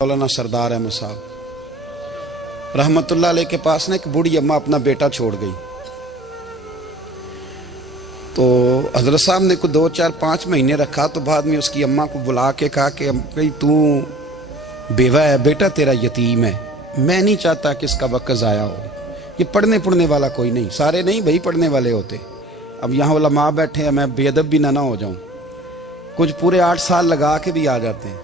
मौलाना सरदार अहमद साहब रहमतुल्लाह अलैह के पास ना एक बूढ़ी अम्मा अपना बेटा छोड़ गई। तो हजरत साहब ने कुछ 2, 4, 5 महीने रखा। तो बाद में उसकी अम्मा को बुला के कहा कि भाई तू बेवा है, बेटा तेरा यतीम है, मैं नहीं चाहता कि इसका वक्त ज़ाया हो। ये पढ़ने वाला कोई नहीं, सारे नहीं भाई पढ़ने वाले होते। अब यहाँ उलमा बैठे हैं, मैं बेअदब भी ना हो जाऊँ। कुछ पूरे 8 साल लगा के भी आ जाते हैं,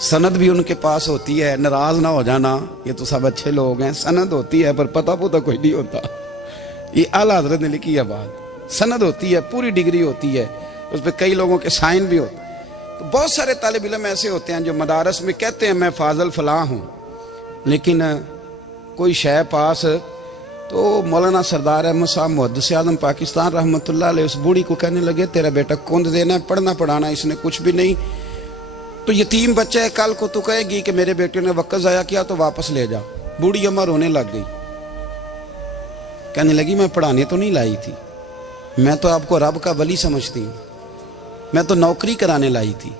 सनद भी उनके पास होती है। नाराज ना हो जाना, ये तो सब अच्छे लोग हैं। सनद होती है पर पता पुता कोई नहीं होता। ये आला हजरत ने लिखी है बात। सनद होती है, पूरी डिग्री होती है, उस पर कई लोगों के साइन भी होते हैं। तो बहुत सारे तालिब इल्म ऐसे होते हैं जो मदारस में कहते हैं मैं फाजल फलां हूँ, लेकिन कोई शय पास। तो मौलाना सरदार अहमद साहब मुहद्दिस आज़म पाकिस्तान रहमतुल्लाह अलैह उस बूढ़ी को कहने लगे तेरा बेटा कुंद देना है, पढ़ना पढ़ाना इसने कुछ भी नहीं, तो यतीम बच्चा है, कल को तो कहेगी कि मेरे बेटे ने वक्त ज़ाया किया तो वापस ले जा। बूढ़ी अम्मा रोने लग गई, कहने लगी मैं पढ़ाने तो नहीं लाई थी, मैं तो आपको रब का वली समझती हूँ, मैं तो नौकरी कराने लाई थी।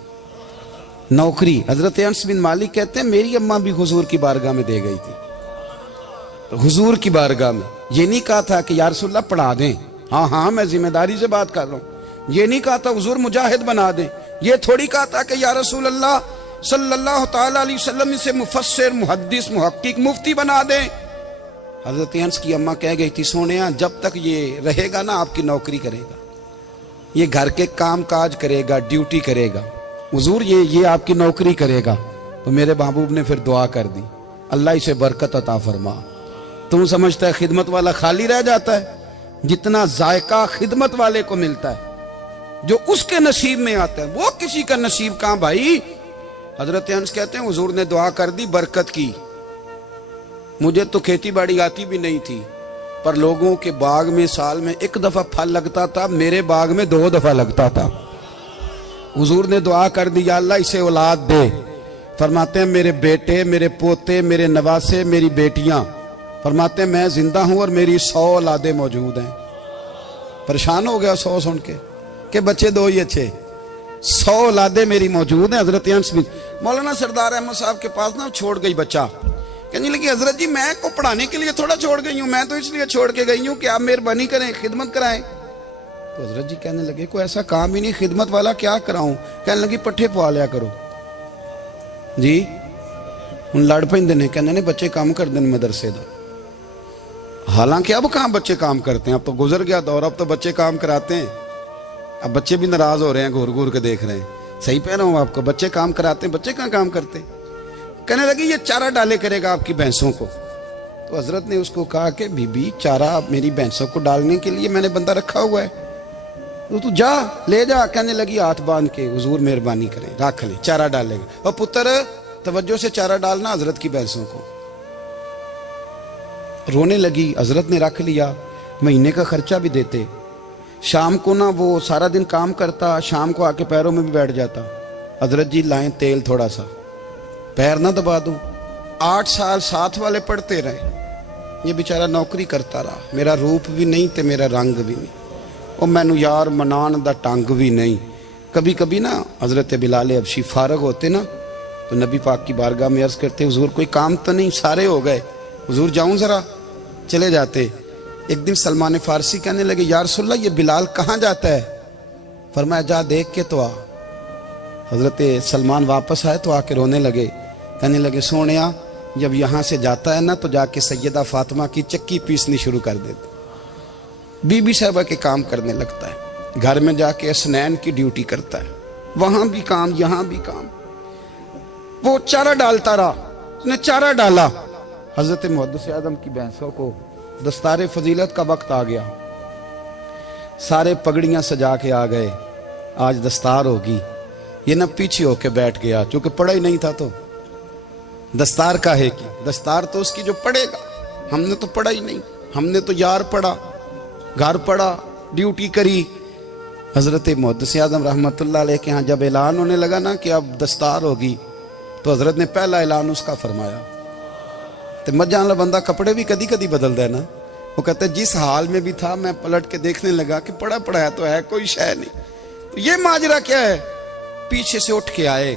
नौकरी हजरत अनस बिन मालिक कहते हैं मेरी अम्मा भी हुजूर की बारगाह में दे गई थी। हुजूर की बारगाह में ये नहीं कहा था कि या रसूलल्लाह पढ़ा दें, हाँ हाँ मैं जिम्मेदारी से बात कर रहा हूँ। ये नहीं कहा था हुजूर मुजाहिद बना दें, ये थोड़ी कहा था कि या रसूल अल्लाह सल्लल्लाहु ताला अलैहि वसल्लम से मुफस्सिर मुहद्दिस मुहक्किक मुफ्ती बना दें। हजरत अनस की अम्मा कह गई थी सोनिया जब तक ये रहेगा ना आपकी नौकरी करेगा, ये घर के काम काज करेगा, ड्यूटी करेगा, हुजूर ये आपकी नौकरी करेगा। तो मेरे महबूब ने फिर दुआ कर दी, अल्लाह इसे बरकत अता फरमा। तुम समझता है खिदमत वाला खाली रह जाता है? जितना जायका खिदमत वाले को मिलता है, जो उसके नसीब में आता है, वो किसी का नसीब कहां भाई। हजरत अनस कहते हैं हुजूर ने दुआ कर दी, बरकत की। मुझे तो खेती बाड़ी आती भी नहीं थी, पर लोगों के बाग में साल में 1 दफा फल लगता था, मेरे बाग में 2 दफा लगता था। हुजूर ने दुआ कर दी अल्लाह इसे औलाद दे। फरमाते हैं मेरे बेटे, मेरे पोते, मेरे नवासे, मेरी बेटियां, फरमाते हैं मैं जिंदा हूं और मेरी 100 औलादे मौजूद हैं। परेशान हो गया 100 सुन के बच्चे 2 ही अच्छे, 100 औलादे मेरी मौजूद हैं। हजरत अनस भी मौलाना सरदार अहमद साहब के पास ना छोड़ गई बच्चा, कहने लगी हजरत जी मैं को पढ़ाने के लिए थोड़ा छोड़ गई हूँ, मैं तो इसलिए छोड़ के गई हूँ कि आप मेहरबानी करें, खिदमत कराएं। तो हजरत जी कहने लगे कोई ऐसा काम ही नहीं, खिदमत वाला क्या कराऊं। कहने लगी पट्ठे पवा लिया करो जी। हूँ लड़ पेंदे ने, कहने ने बच्चे काम कर दें मदरसे का। हालांकि अब कहाँ बच्चे काम करते हैं, अब तो गुजर गया दौर, अब तो बच्चे काम कराते हैं। अब बच्चे भी नाराज हो रहे हैं, घूर घूर के देख रहे हैं। सही कह रहा हूँ आपको, बच्चे काम कराते हैं, बच्चे कहाँ काम करते। कहने लगी ये चारा डाले करेगा आपकी भैंसों को। तो हजरत ने उसको कहा कि बीबी चारा मेरी भैंसों को डालने के लिए मैंने बंदा रखा हुआ है, तो तू जा ले जा। कहने लगी हाथ बांध के हुजूर मेहरबानी करें रख ले, चारा डालेगा। और पुत्र तवज्जो से चारा डालना हजरत की भैंसों को। रोने लगी, हजरत ने रख लिया, महीने का खर्चा भी देते। शाम को ना वो सारा दिन काम करता, शाम को आके पैरों में भी बैठ जाता, हजरत जी लाएं तेल थोड़ा सा, पैर ना दबा दूं। 8 साल साथ वाले पढ़ते रहे, ये बेचारा नौकरी करता रहा। मेरा रूप भी नहीं ते मेरा रंग भी नहीं, और मैनू यार मनान दा टंग भी नहीं। कभी कभी ना हजरत बिलाल हबशी फारग होते ना, तो नबी पाक की बारगाह में अर्ज करते हुजूर कोई काम तो नहीं, सारे हो गए, हुजूर जाऊं जरा, चले जाते। एक दिन सलमान फारसी कहने लगे या रसूलल्लाह ये बिलाल कहाँ जाता है। फरमाया जा देख के तो आ। हजरत सलमान वापस आए तो आके रोने लगे, कहने लगे सोनिया जब यहाँ से जाता है ना तो जाके सैयदा फातिमा की चक्की पीसनी शुरू कर देते, बीबी साहबा के काम करने लगता है, घर में जाके असनैन की ड्यूटी करता है, वहां भी काम यहाँ भी काम। वो चारा डालता रहा, उसने चारा डाला। हजरत मुहद्दिस आज़म की भैंसों को दस्तारे फजीलत का वक्त आ गया, सारे पगड़ियां सजा के आ गए, आज दस्तार होगी। ये ना पीछे होके बैठ गया, चूंकि पढ़ा ही नहीं था तो दस्तार का है कि दस्तार तो उसकी जो पढ़ेगा, हमने तो पढ़ा ही नहीं, हमने तो यार पढ़ा, घर पढ़ा, ड्यूटी करी। हजरत मुहद्दिस आज़म रहमतुल्लाह अलैह के यहाँ जब ऐलान होने लगा ना कि अब दस्तार होगी, तो हजरत ने पहला ऐलान उसका फरमाया। तो मजां वाला बंदा कपड़े भी कदी कदी बदलता है ना, वो कहता है जिस हाल में भी था मैं पलट के देखने लगा कि पढ़ा पढ़ाया तो है, कोई शय नहीं। तो ये माजरा क्या है, पीछे से उठ के आए